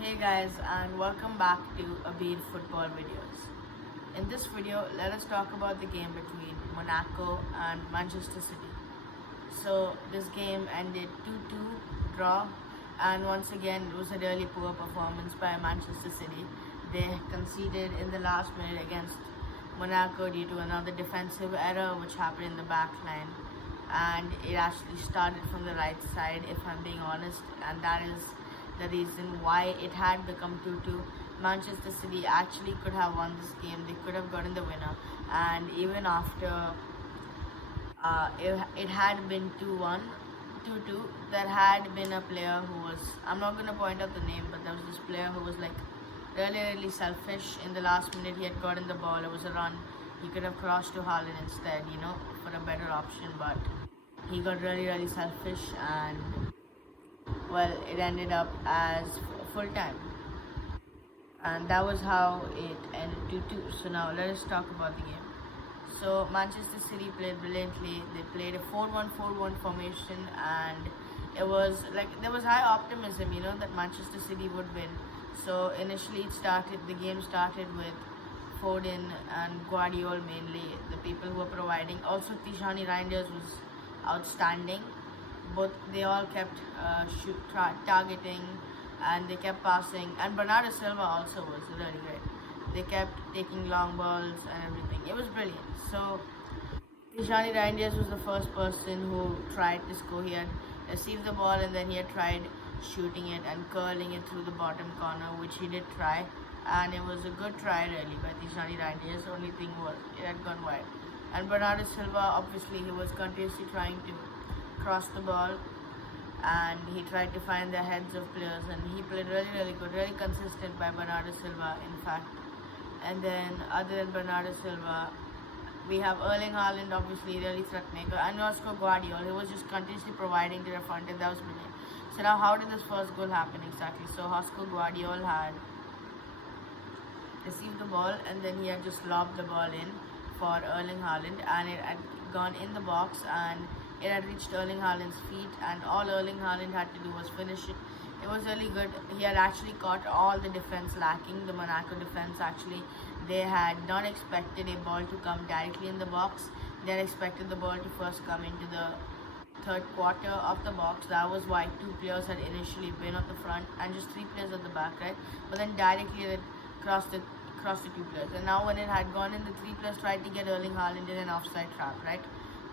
Hey guys, and welcome back to Abir Football Videos. In this video, let us talk about the game between Monaco and Manchester City. So this game ended 2-2 draw, and once again it was a really poor performance by Manchester City. They conceded in the last minute against Monaco due to another defensive error which happened in the back line, and it actually started from the right side, if I'm being honest, and that is the reason why it had become 2-2. Manchester City actually could have won this game. They could have gotten the winner, and even after it had been 2-1, 2-2, there had been a player who was, I'm not going to point out the name, but there was this player who was like really selfish. In the last minute he had gotten the ball, it was a run, he could have crossed to Haaland instead, for a better option, but he got really selfish, and well, it ended up as full time, and that was how it ended 2-2. So now let us talk about the game. So Manchester City played brilliantly. They played a 4-1-4-1 formation, and it was like there was high optimism, that Manchester City would win. So initially the game started with Foden and Guardiola mainly, the people who were providing. Also Tijani Reinders was outstanding. They all kept targeting, and they kept passing, and Bernardo Silva also was really great. They kept taking long balls and everything. It was brilliant. So Tijani Reinders was the first person who tried to score. He had received the ball, and then he had tried shooting it and curling it through the bottom corner, which he did try, and it was a good try really by Tijani Reinders. The only thing was it had gone wide. And Bernardo Silva, obviously he was continuously trying to cross the ball, and he tried to find the heads of players, and he played really good, really consistent by Bernardo Silva in fact. And then other than Bernardo Silva, we have Erling Haaland, obviously really threat maker, and also Guardiola. He was just continuously providing to the front, and that was brilliant. So now how did this first goal happen exactly? So Oscar Guardiola had received the ball, and then he had just lobbed the ball in for Erling Haaland, and it had gone in the box, and it had reached Erling Haaland's feet, and all Erling Haaland had to do was finish it. It was really good. He had actually caught all the defense lacking. The Monaco defense actually, they had not expected a ball to come directly in the box. They had expected the ball to first come into the third quarter of the box. That was why two players had initially been at the front and just three players at the back, right? But then directly it crossed the two players. And now when it had gone in, the three players tried to get Erling Haaland in an offside trap, right?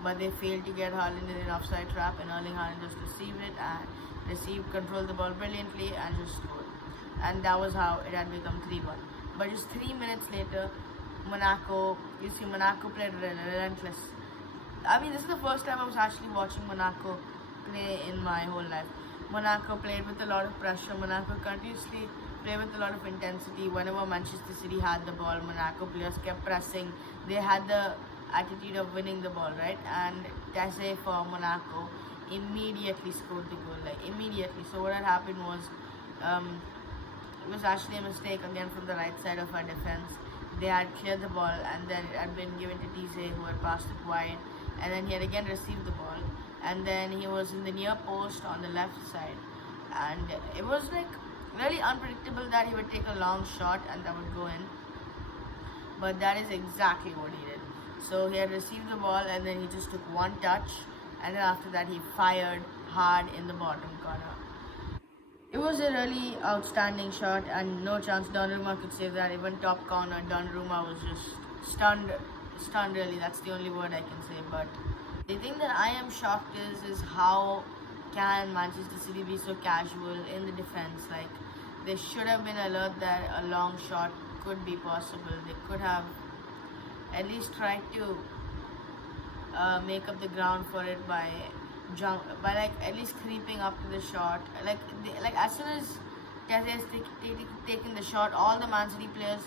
But they failed to get Haaland in an offside trap, and Erling Haaland just received it and controlled the ball brilliantly and just scored. And that was how it had become 3-1. But just 3 minutes later, Monaco played relentless. I mean, this is the first time I was actually watching Monaco play in my whole life. Monaco played with a lot of pressure. Monaco continuously played with a lot of intensity. Whenever Manchester City had the ball, Monaco players kept pressing. They had the attitude of winning the ball, right? And Tese for Monaco immediately scored the goal, like immediately. So what had happened was, it was actually a mistake again from the right side of our defense. They had cleared the ball, and then it had been given to Tese, who had passed it wide, and then he had again received the ball, and then he was in the near post on the left side, and it was like really unpredictable that he would take a long shot and that would go in, but that is exactly what he did. So he had received the ball, and then he just took one touch, and then after that he fired hard in the bottom corner. It was a really outstanding shot, and no chance Donnarumma could save that. Even top corner, Donnarumma was just stunned really, that's the only word I can say. But the thing that I am shocked is how can Manchester City be so casual in the defense. Like, they should have been alert that a long shot could be possible. They could have at least tried to make up the ground for it by like at least creeping up to the shot. Like as soon as Tete has taken the shot, all the Man City players,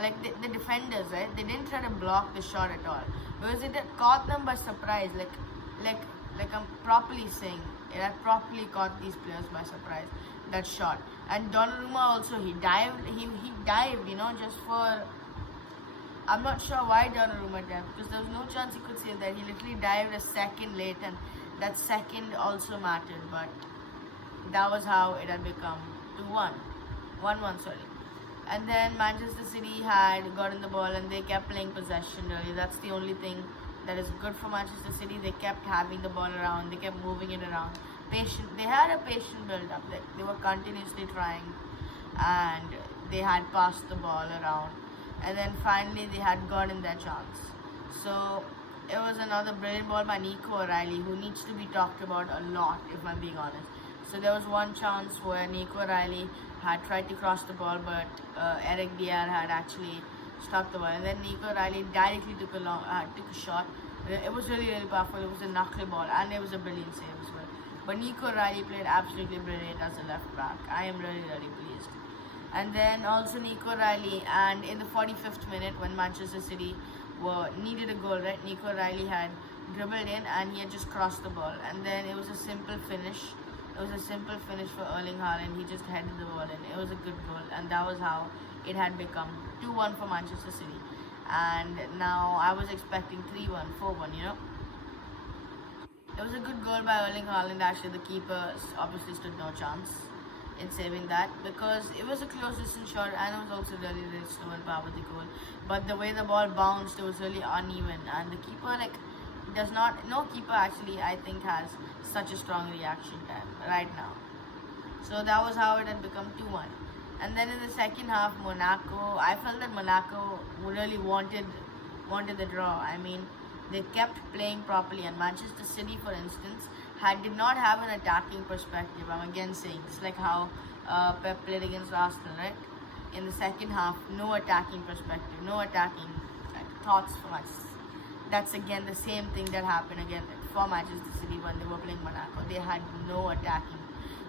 like the defenders, right? They didn't try to block the shot at all, because it had caught them by surprise. Like I'm properly saying, it had properly caught these players by surprise, that shot. And Donnarumma also, he dived, just for, I'm not sure why Donnarumma dived, because there was no chance he could save that. He literally dived a second late, and that second also mattered, but that was how it had become 2-1. 1-1, sorry. And then Manchester City had gotten the ball and they kept playing possession really. That's the only thing that is good for Manchester City. They kept having the ball around, they kept moving it around. Patient, they had a patient build up. Like they were continuously trying, and they had passed the ball around, and then finally they had gotten their chance. So it was another brilliant ball by Nico O'Reilly, who needs to be talked about a lot, if I'm being honest. So there was one chance where Nico O'Reilly had tried to cross the ball, but Eric Dier had actually stopped the ball, and then Nico O'Reilly directly took a shot. It was really powerful. It was a knuckle ball, and it was a brilliant save as well. But Nico O'Reilly played absolutely brilliant as a left back. I am really pleased. And then also Nico O'Reilly, and in the 45th minute when Manchester City needed a goal, right? Nico O'Reilly had dribbled in and he had just crossed the ball, and then it was a simple finish. It was a simple finish for Erling Haaland. He just headed the ball in. It was a good goal, and that was how it had become 2-1 for Manchester City. And now I was expecting 3-1, 4-1, you know. It was a good goal by Erling Haaland. Actually, the keeper obviously stood no chance in saving that, because it was a close distance shot and it was also really slow and power the goal. But the way the ball bounced, it was really uneven, and the keeper no keeper actually I think has such a strong reaction time right now. So that was how it had become 2-1. And then in the second half, Monaco, I felt that Monaco really wanted the draw. I mean, they kept playing properly, and Manchester City, for instance, did not have an attacking perspective. I'm again saying this, like how Pep played against Arsenal, right? In the second half, no attacking perspective, no attacking thoughts from us. That's again the same thing that happened again for Manchester City when they were playing Monaco. They had no attacking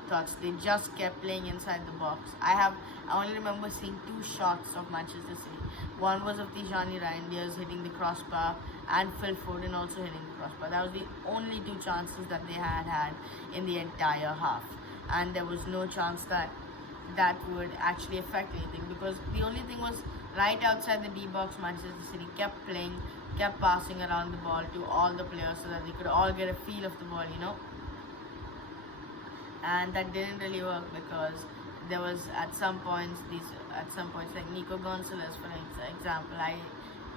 thoughts. They just kept playing inside the box. I only remember seeing 2 shots of Manchester City. One was of Tijani Reinders hitting the crossbar, and Phil Foden also hitting the crossbar. That was the only 2 chances that they had in the entire half, and there was no chance that would actually affect anything, because the only thing was right outside the D box. Manchester City kept playing, kept passing around the ball to all the players so that they could all get a feel of the ball, you know. And that didn't really work, because there was at some points like Nico Gonzalez, for example,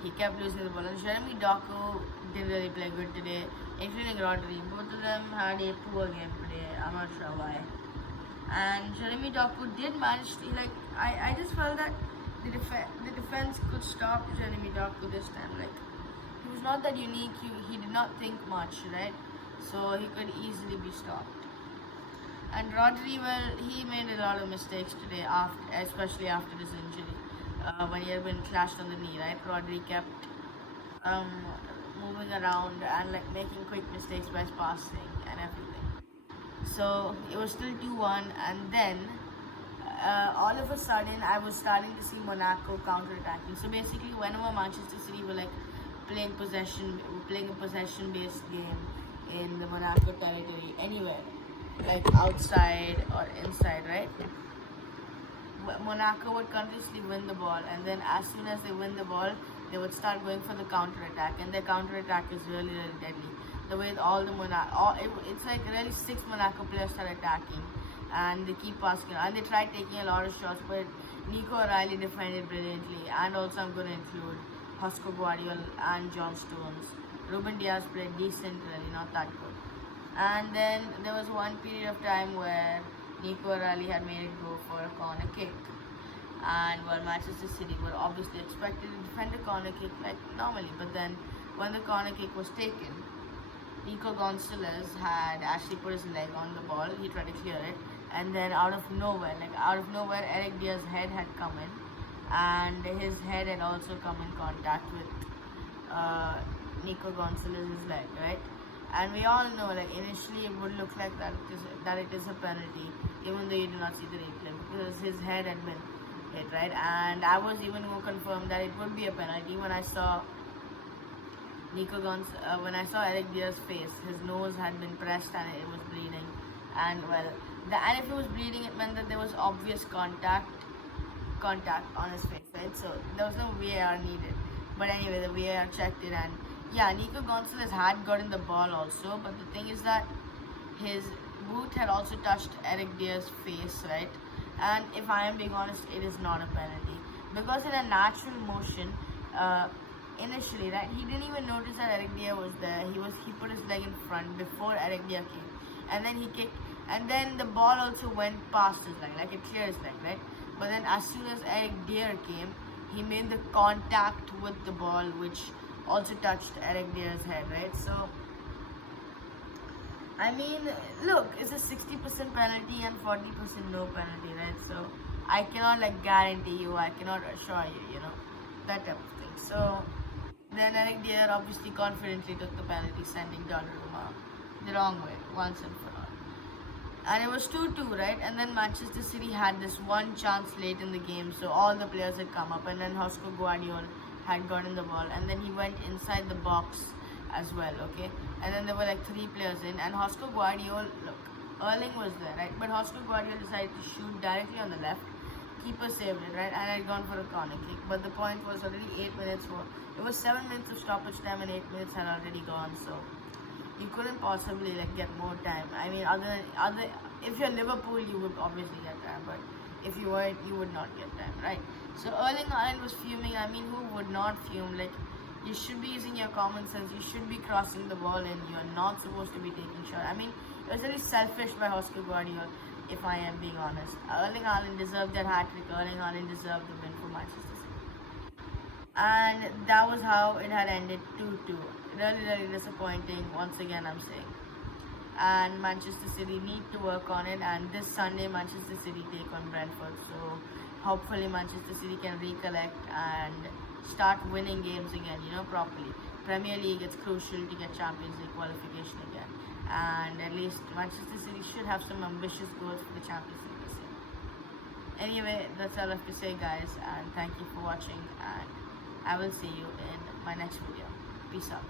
he kept losing the ball, and Jeremy Doku didn't really play good today, including Rodri. Both of them had a poor game today. I'm not sure why. And Jeremy Doku did manage to, I just felt that the defense could stop Jeremy Doku this time. Like, he was not that unique. He did not think much, right? So he could easily be stopped. And Rodri, well, he made a lot of mistakes today, especially after his injury. When he had been clashed on the knee, right? Rodri kept moving around and making quick mistakes by passing and everything. So it was still 2-1, and then all of a sudden I was starting to see Monaco counter-attacking. So basically, whenever Manchester City were playing a possession-based game in the Monaco territory, anywhere, like outside or inside, right? Monaco would continuously win the ball, and then as soon as they win the ball, they would start going for the counter-attack, and their counter-attack is really deadly. The way it's like really 6 Monaco players start attacking, and they keep passing, and they tried taking a lot of shots, but Nico O'Reilly defended brilliantly. And also I'm going to include Josko Guardiola and John Stones. Ruben Diaz played decent, really not that good. And then there was one period of time where Nico O'Reilly had made it go for a corner kick, and Manchester City were obviously expected to defend a corner kick like normally, but then when the corner kick was taken, Nico Gonzalez had actually put his leg on the ball. He tried to clear it, and then out of nowhere, Eric Dier's head had come in, and his head had also come in contact with Nico Gonzalez's leg, right? And we all know, initially it would look like that it is a penalty, even though you do not see the replay, because his head had been hit, right? And I was even more confirmed that it would be a penalty when I saw when I saw Eric Dier's face. His nose had been pressed and it was bleeding, and and if it was bleeding, it meant that there was obvious contact on his face, right? So there was no VAR needed. But anyway, the VAR checked it, and yeah, Nico Gonzalez had gotten the ball also, but the thing is that his boot had also touched Eric Dier's face, right? And if I am being honest, it is not a penalty, because in a natural motion, initially, right, he didn't even notice that Eric Dier was there. He put his leg in front before Eric Dier came, and then he kicked, and then the ball also went past his leg, like it cleared his leg, right? But then as soon as Eric Dier came, he made the contact with the ball, which also touched Eric Dier's head, right? So I mean, look, it's a 60% penalty and 40% no penalty, right? So I cannot like guarantee you, I cannot assure you, you know, that type of thing. So then Eric Dier obviously confidently took the penalty, sending Donnarumma the wrong way once and for all. And it was 2-2, right? And then Manchester City had this one chance late in the game, so all the players had come up, and then Josko Guardiola had gotten the ball, and then he went inside the box as well, okay? And then there were like 3 players in, and Josko Guardiola, look, Erling was there, right? But Josko Guardiola decided to shoot directly on the left. Keeper saved it, right? And had gone for a corner kick. But the point was already 8 minutes for, it was 7 minutes of stoppage time, and 8 minutes had already gone, so you couldn't possibly like get more time. I mean, if you're Liverpool, you would obviously get time, but if you weren't, you would not get time, right? So Erling Haaland was fuming. I mean, who would not fume? Like, you should be using your common sense. You should be crossing the ball in. You're not supposed to be taking shot. I mean, it was really selfish by Josko Guardiola, if I am being honest. Erling Haaland deserved that hat trick. Erling Haaland deserved the win for Manchester City. And that was how it had ended, 2-2. Really, really disappointing, once again I'm saying. And Manchester City need to work on it, and this Sunday Manchester City take on Brentford, so hopefully Manchester City can recollect and start winning games again, you know, properly. Premier League, it's crucial to get Champions League qualification again, and at least Manchester City should have some ambitious goals for the Champions League this year. Anyway, that's all I have to say, guys, and thank you for watching, and I will see you in my next video. Peace out.